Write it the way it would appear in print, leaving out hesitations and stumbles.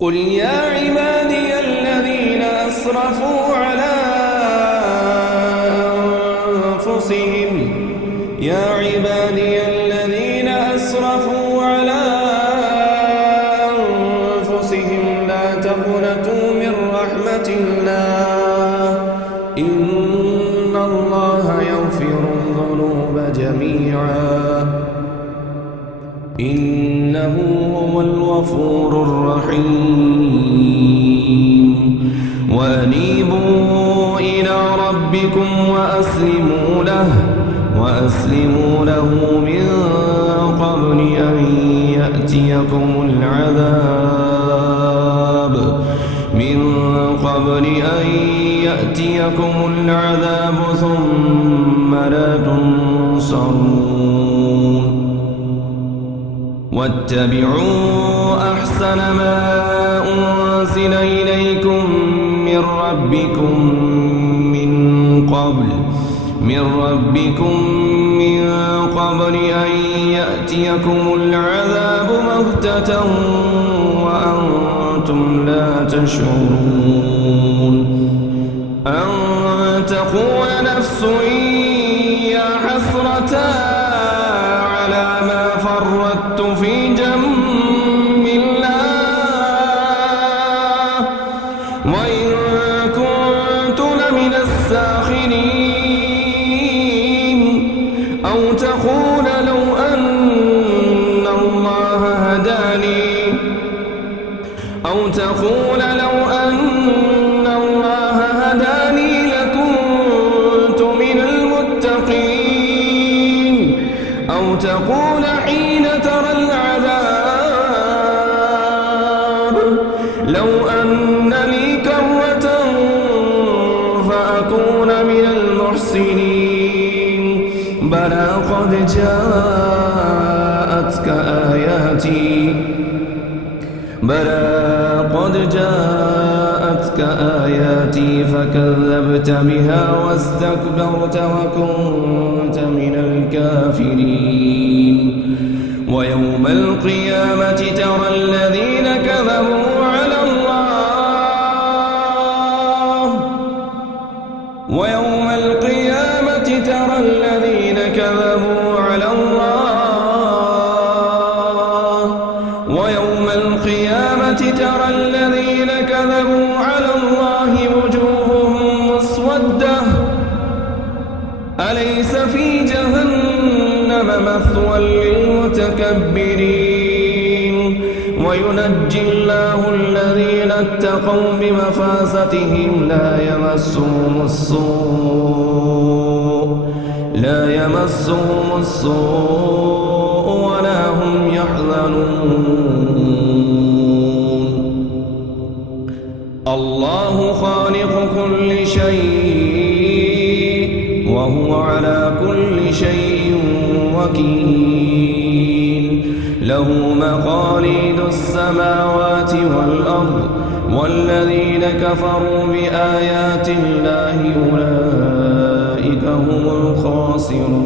قل يا عبادي الذين أسرفوا على أنفسهم لا تقنطوا من رحمة الله إن الله يغفر الذنوب جميعا إنه هو الغفور الرحيم وأنيبوا إلى ربكم وأسلموا له من قبل أن يأتيكم العذاب ثم لا تنصرون واتبعوا أحسن ما أنزل إليكم من ربكم من قبل أن يأتيكم العذاب بغتة وأنتم لا تشعرون أن تقول نفس يا حسرة على ما فرطت في جنب الله وإن كنت لمن الساخرين أو تقول لو أن الله هداني لكنت من المتقين أو تقول حين ترى العذاب لو أن لي كرة فأكون من المحسنين بلى قد جاءتك آياتي فكذبت بها واستكبرت وكنت من الكافرين ويوم القيامة ترى الذين كذبوا على الله وجوههم مسودة أليس في جهنم مثوى للمتكبرين وينجي الله الذين اتقوا بمفازتهم لا يمسهم السوء ولا هم يحزنون الله خالق كل شيء وهو على كل شيء وكيل له مقاليد السماوات والأرض والذين كفروا بآيات الله أولئك هم الخاسرون